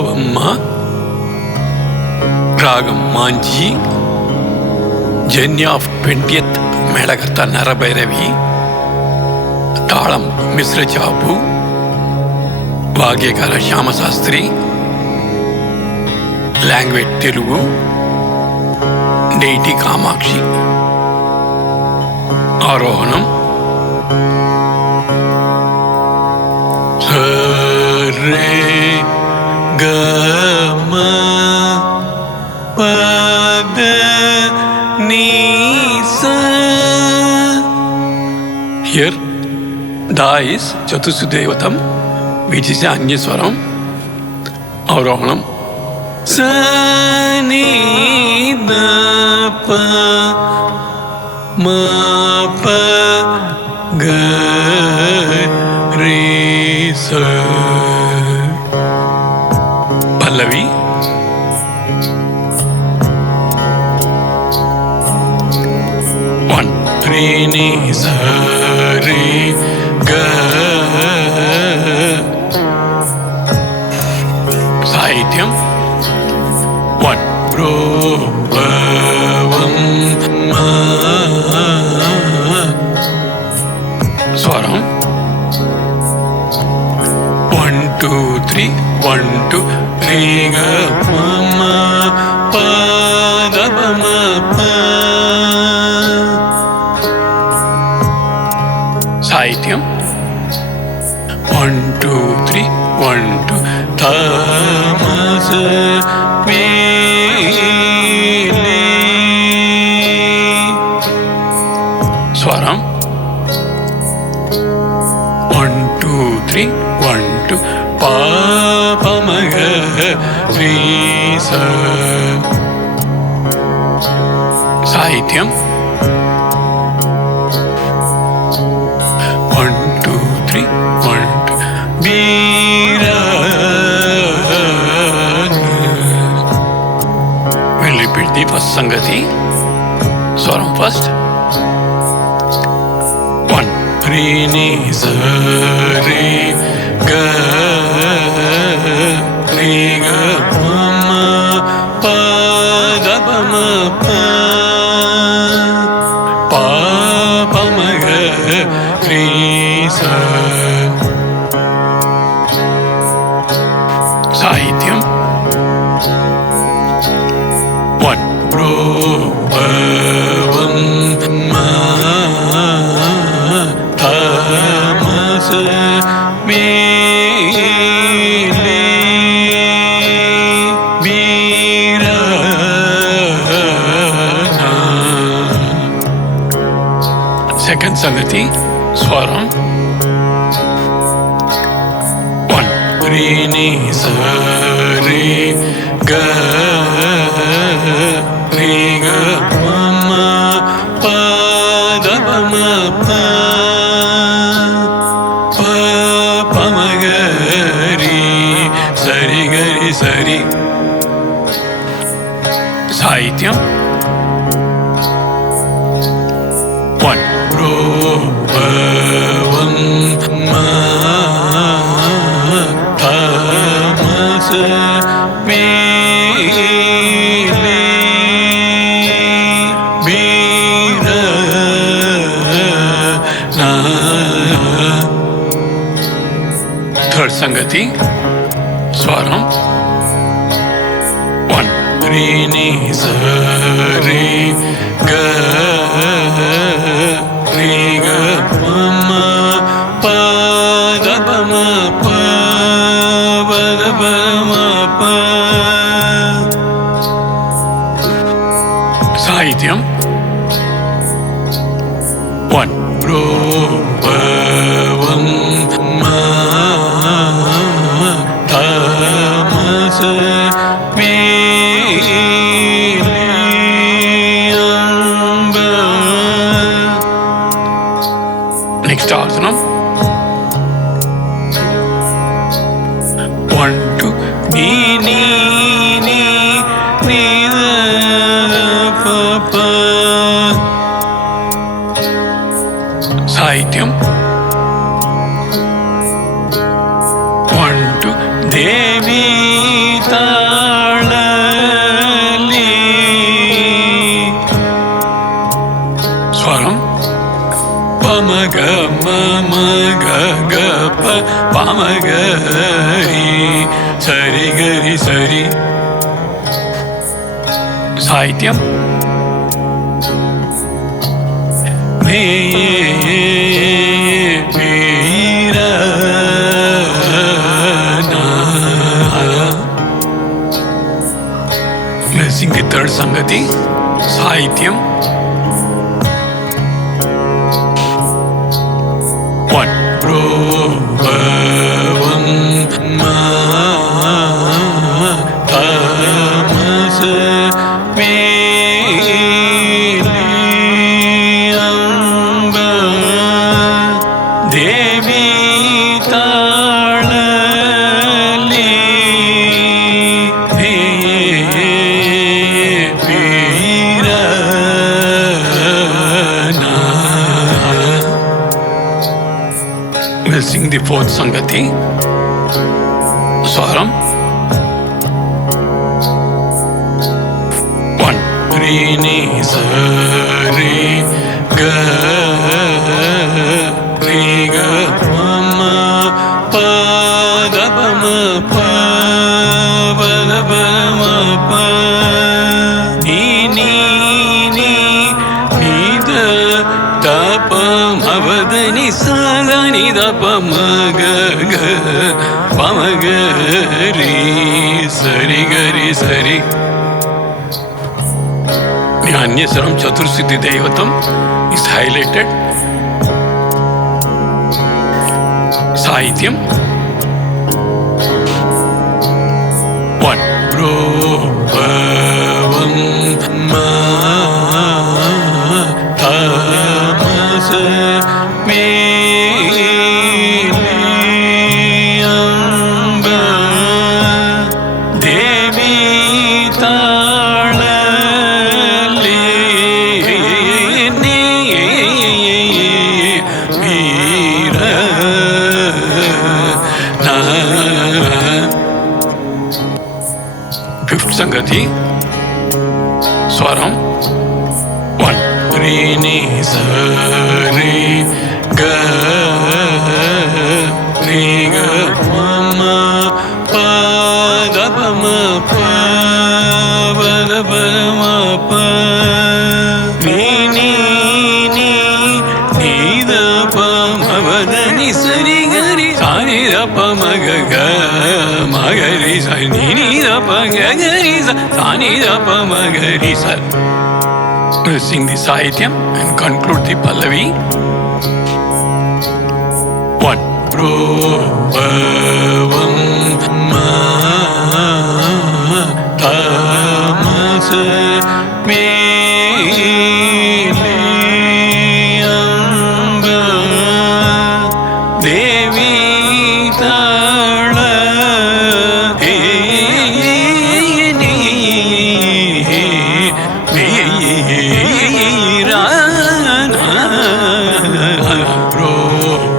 అనుభవమ్మ, రాగం మాంజీ, జన్య of 20th melakarta నరభైరవి, తాళం మిశ్ర చాపు, వాగ్యకార Syama Sastri, language Telugu, deity Kamakshi. ఆరోహణం సరే గమ పద నీ సా. Here da is చతుస్సుదేవతం, which is అన్యస్వరం. ఆరోహణం స ని ద ప మ ప గ రే స. పల్లవి వన్ రే ని స రే గ. సాహిత్యం వన్ ప్రోభవం స్వరం 1 2 3 1 2 3 గ మ ప ద ప మ ప. సాహిత్యం 1 2 3 1 2 థ మ స మే లే. స్వరం 1 2 3 1 2 ప ప మ గ రే స. సాహిత్యం 1 2 3 1 2 వీర. We'll repeat the first Sangati. Swaram first. 1 re ni sa re ga re ga ma pa da pa ma pa pa pa ma ga re sa. సాహిత్యం 1 ప్రోభవం మ థ మ స మే లే వీర. సెకండ్ సంగతి స్వరం 1 re ni sa re ga re ga ma pa da pa ma pa pa pa ma ga re sa re ga re sa re. సాహిత్యం 1 ప్రోభవం మ థ మ స మే లే వీర నా. థర్డ్ సంగతి స్వరం 1 re ni sa re ga re ga ma pa da pa ma pa pa da pa ma pa. సాహిత్యం 1 ప్రోభవం మ థ మ స మే లే అంబ. నెక్స్ట్ ఆసనం 1 2 నీ నీ నీ నీ ప ప. సాహిత్యం 1 2 దేవి Pamaga Mamaga Gapa Pamagari Sari Gari Sari. Sahityam Me Blessing the third Sangati. Sahityam. One. Prabhavam ma tamas meliyamba devi talali We'll sing the fourth Sangati. Swaram. One. Re ni sa re ga re ga ma pa ga pa ma pa ba ga pa ma pa ni ni ni ni da da pa ma ba da ni sa ga ni da pa ma ga ga pa ma ga ri sari ga ri sari. Anyaswaram Chatursiddhi Devatam is highlighted. Sahityam. One. Prabhavam ma tamas meliyamba devi fifth Sangati. Swaram. One. Re ni sa re ga re ga ma pa ga pa ma pa ba ga pa ma pa ni ni ni ni da pa ma ba da ni sa ri ga ri sa ni da pa ma ga ga ma ga ri sa ni ni da pa ga ga ri sa ni da pa ma ga ri sa. We'll sing the Sahityam and conclude the Pallavi. One. Prabhavam ma tamas meliyamba devi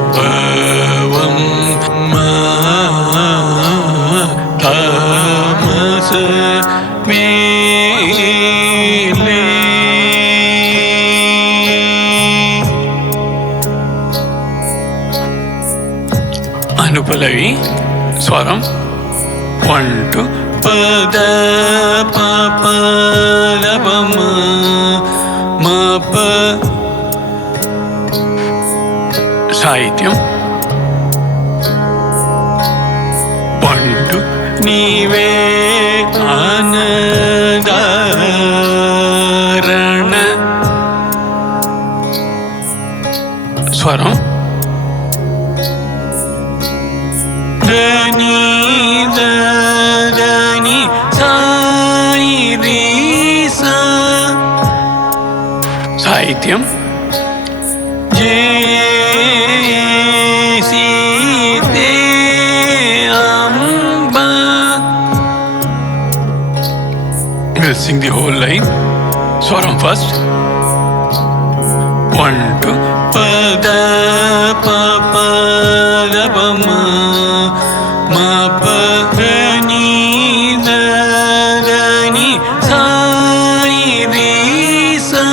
Prabhavam ma tamas mele. Anupalavi. Swaram. One, two. Pada pa pa la pa ma pa. Sahityam. One, two. Nive anadarana. Swaram. Dani dani sai ri sa. Sahityam. We'll sing the whole line. Swaram first. One, two. Pada pa pa la pa ma pa ni da ni sai ri sa.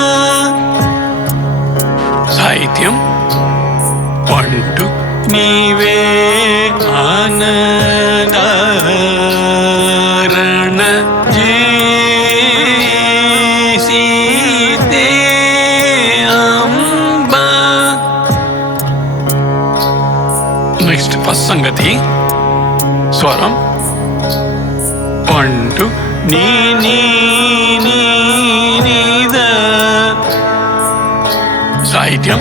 Sahityam. 1 2 ನೀವೇ ಆನಂದರಣ ಜೀಸಿತೆ ಅಂಬ. Next first ಸಂಗತಿ ಸ್ವರಂ 1 2 ನೀ ನೀ ನೀ ನೀದ. ಸಾಹಿತ್ಯಂ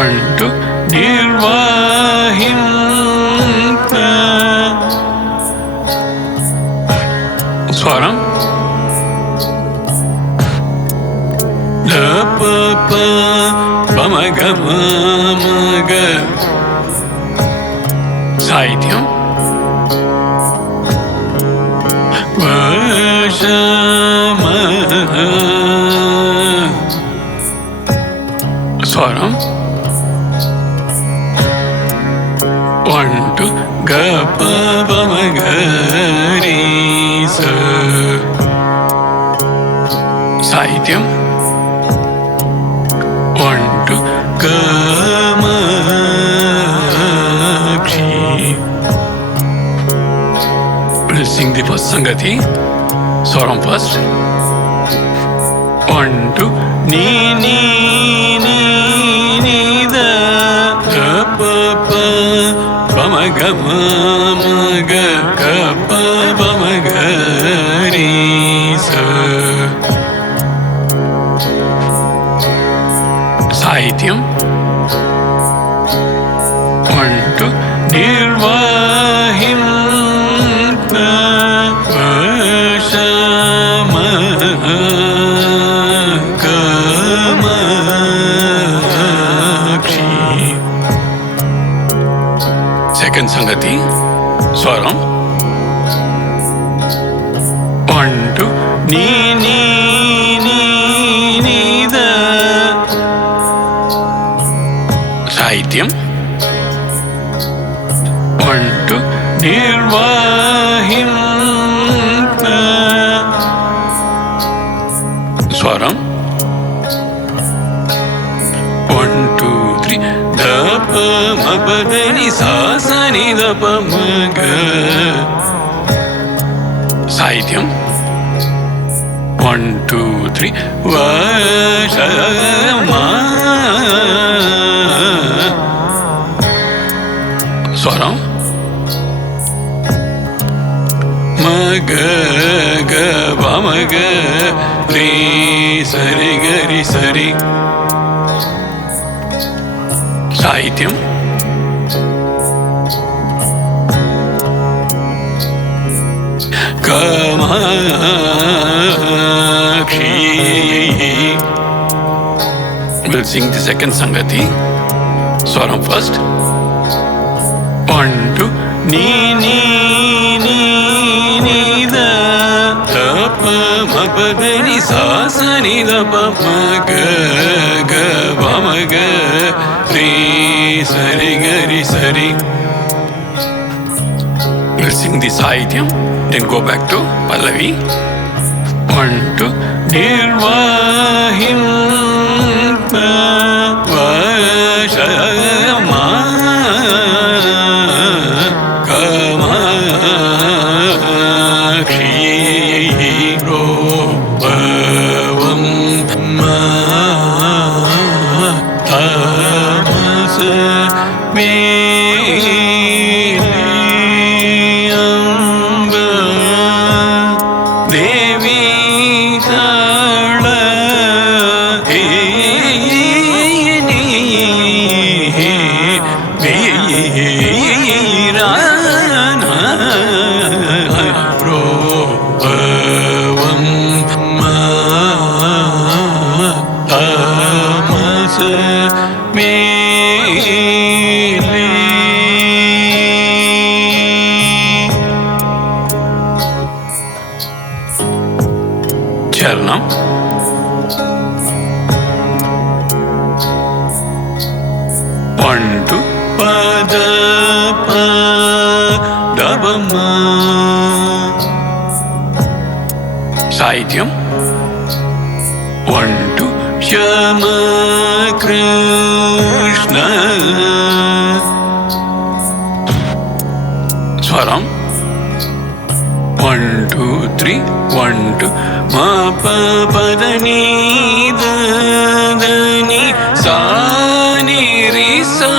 1 2 ನಿರ್ವಾಹಿಂತ. ಸ್ವರಂ the ಪ ಪ ಪ ಮ ಗ ಮ ಮ ಗ. ಸಾಹಿತ್ಯಂ ವಶಮ. ಸ್ವರಂ 1 2 ಗ ಪ ಪ ಮ ಗ ರಿ ಸ. ಸಾಹಿತ್ಯಂ 1 2 ಗ ಮ Xi. We'll sing the first sangati. Swaram first. 1 2 ni ni ni ni da pa pa pa ma ga ma ma ga ga pa pa ma ga ri sa. Sahityam 1 2 ನಿರ್ವಾಹಿಂ ವಶಮ ಕಮಕ್ಷಿ. Second ಸಂಗತಿ ಸ್ವರಂ 1 2 ನೀ ನೀ ನೀ ನೀದ. ಸಾಹಿತ್ಯಂ 1 2 ನಿರ್ವಾಹಿಂ ಸ್ವರಂ 1 2 3 ದ ಪ ಮ ಪ the ನಿ ಸಾ ಸ ನಿ ದ ಪ ಮ ಗ. ಸಾಹಿತ್ಯಂ 1 2 3 ವಶಮ. ಸ್ವರಂ ಮ ಗ ಗ ಪ ಮ ಗ ರಿ ಸರಿ ಗ ರಿ ಸರಿ. ಸಾಹಿತ್ಯಂ ಕಮಕ್ಷಿ. We'll sing the second sangati. Swaram first. 1 2 ni ni ni ni da pa ma pa da ni sa sa ni da pa ma ga ga pa ma ga ri sa ri ga ri sa ri. We'll sing the Sahityam, then go back to Pallavi. 1 2 ನಿರ್ವಾಹಿಂ ವಶಮ ಕಮಕ್ಷಿ. ರೋಪವಂ ಮ ತಮಸ May ಚರಣಂ. One to ಪದ ಪ ದಬಮ. ಸಾಹಿತ್ಯಂ 1 2 ಶ್ಯಾಮ ಕೃಷ್ಣ ಸ್ವರಂ 1 2 3 1 2 ಮ ಪ ಪದ ನೀ the the ನಿ ಸಾ ನಿ ರಿ ಸಾ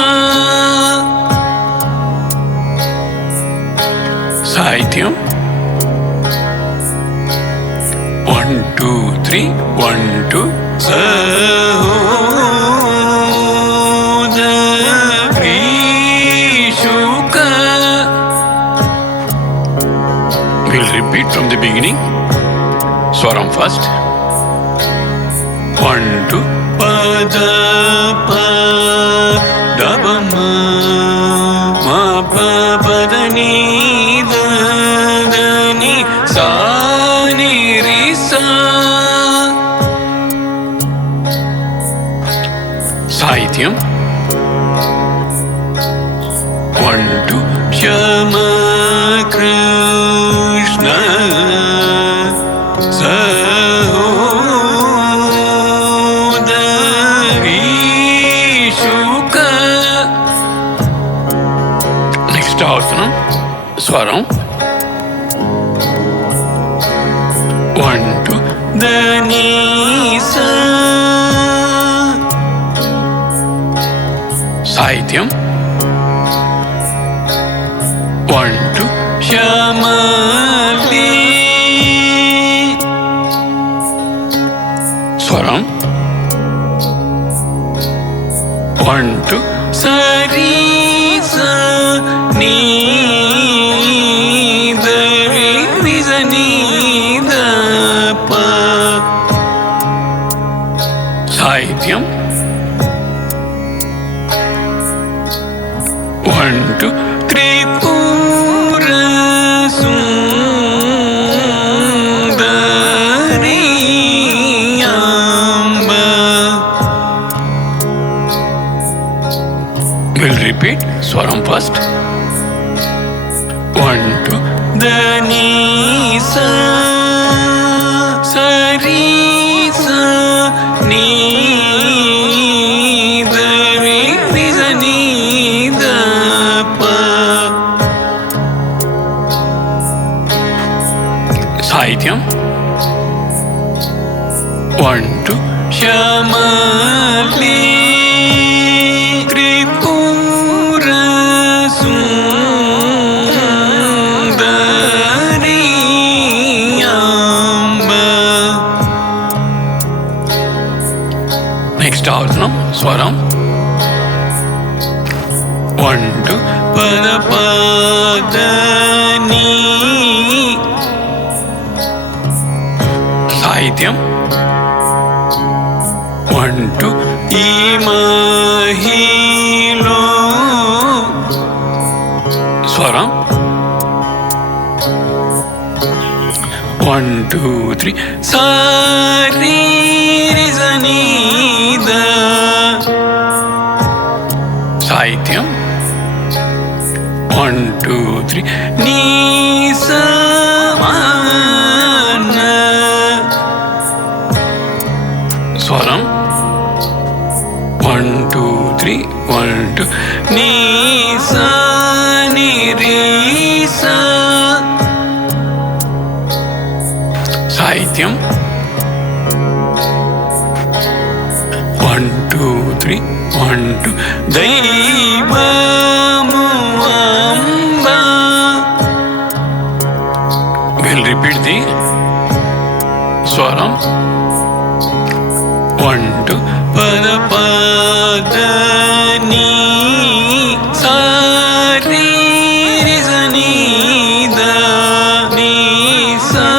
ಸಾಹಿತ್ಯಂ 1 2 3 1 2 ಸಹೋದರಿ Shuka. We'll repeat from the beginning. Swaram first. 1 2 pada pa da ba ma pa pa da ni da da ni sa ni ri sa. Sahityam 1 2 Shama Krishna Sahodari Shuka. Next Avartanam Swaram 1 2 Dani Sa. Sahityam 1 2 Shamali. Swaram 1 2 Sari Sa Ni Da Ri Ri Sa Ni Da Pa. Sahityam 1 2 Tripura Sundari Amba. We'll repeat Swaram first. 1 2 Dani Sa Sari Sa Ni Da Ri Ri Sa Ni Da Pa. Sahityam 1 2 Shamali Tripura Sundari Amba. Next Avartanam Swaram 1 2 Pada Pada Ni. Sahityam 1 2 Imahilo. Swaram 1 2 3 Sari Ri Sa Ni Da. Sahityam 1 2 3 Ni Sa Ma Na. Swaram 1 2 3 1 2 Ni Sa Ni Ri Sa. Sahityam 1 2 3 1 2 Daivamu Amba. We'll repeat the Swaram 1 2 Pada Pada Ni Sa Ri Ri Sa Ni Da Ni Sa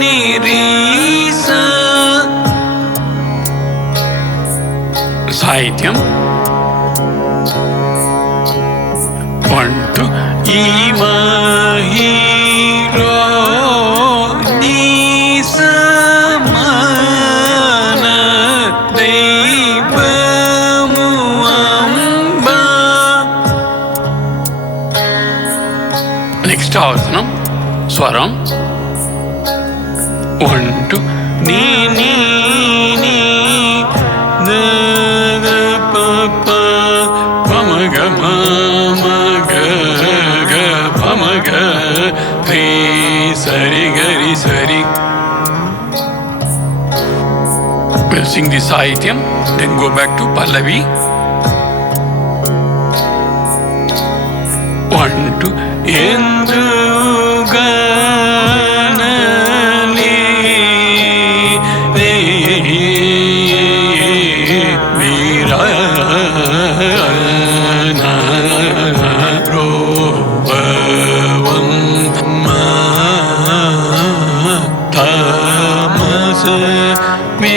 Ni Ri Sa. Sahityam 1 2 Imahiro Ni Samana Daivamu Amba. Next Avartanam Swaram 1 2 Ni Ni Ni We'll sing the Sahityam, then go back to Pallavi. 1, 2. ಎಂದುಗನಲಿ ವೀರನ ರೋವಮ್ಮ ತಾಮಸ ಮೇ